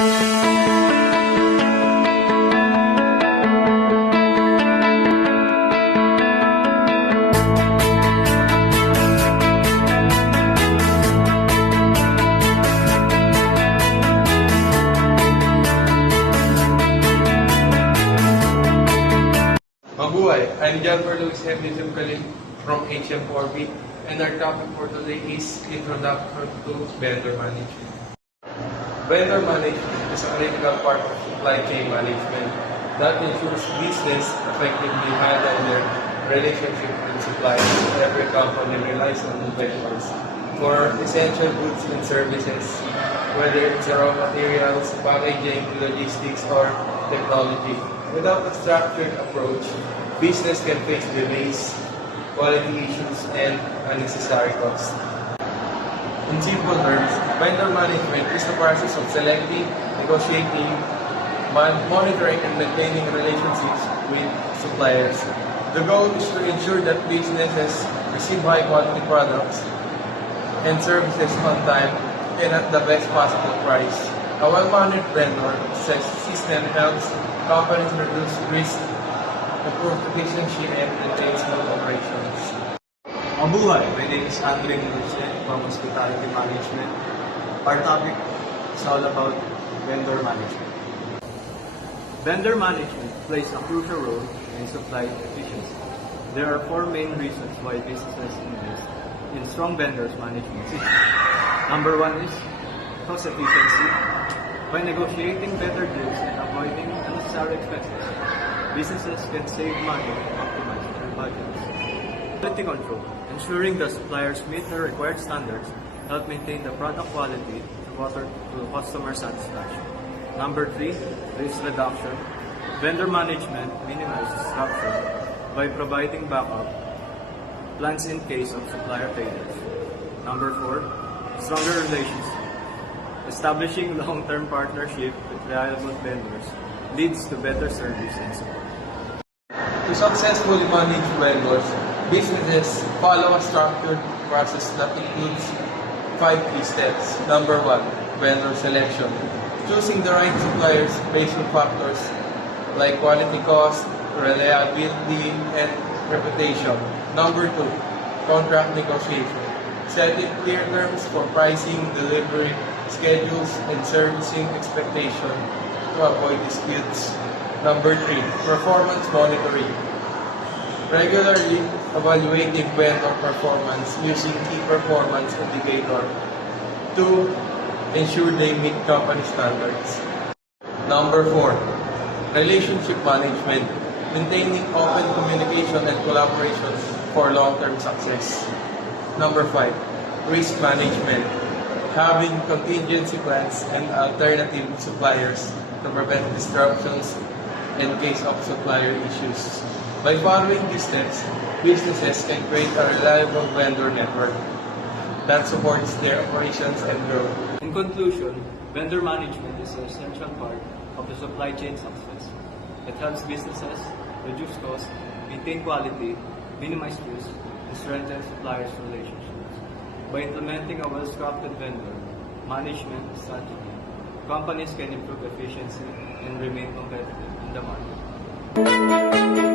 Mabuhay! I'm John Luis Henry Kalim from HM4B, and our topic for today is Introduction to Vendor Management. Vendor management is a critical part of supply chain management that ensures business effectively handle their relationship with suppliers. Every company relies on vendors for essential goods and services, whether it's raw materials, packaging, logistics, or technology. Without a structured approach, business can face delays, quality issues, and unnecessary costs. In simple terms, vendor management is the process of selecting, negotiating, monitoring, and maintaining relationships with suppliers. The goal is to ensure that businesses receive high-quality products and services on time and at the best possible price. A well-managed vendor system helps companies reduce risk, improve efficiency, and maintain smooth operations. Mabuhay! My name is Andre Munoz from Hospitality Management. Our topic is all about vendor management. Vendor management plays a crucial role in supply efficiency. There are four main reasons why businesses invest in strong vendors management system. Number one is cost efficiency. By negotiating better deals and avoiding unnecessary expenses, businesses can save money and optimize their budgets. Quality control, ensuring the suppliers meet the required standards, help maintain the product quality to customer satisfaction. Number three, risk reduction. Vendor management minimizes disruption by providing backup plans in case of supplier failures. Number four, stronger relations. Establishing long-term partnership with reliable vendors leads to better service and support. To successfully manage vendors, businesses follow a structured process that includes 5 key steps. Number 1, vendor selection. Choosing the right suppliers based on factors like quality, cost, reliability, and reputation. Number 2, contract negotiation. Setting clear terms for pricing, delivery, schedules, and servicing expectation to avoid disputes. Number 3, performance monitoring. Regularly evaluating vendor performance using key performance indicator to ensure they meet company standards. Number 4, relationship management. Maintaining open communication and collaboration for long-term success. Number 5, risk management. Having contingency plans and alternative suppliers to prevent disruptions in case of supplier issues. By following these steps, businesses can create a reliable vendor network that supports their operations and growth. In conclusion, vendor management is an essential part of the supply chain success. It helps businesses reduce costs, maintain quality, minimize risk, and strengthen suppliers' relationships. By implementing a well-structured vendor management strategy, companies can improve efficiency and remain competitive in the market.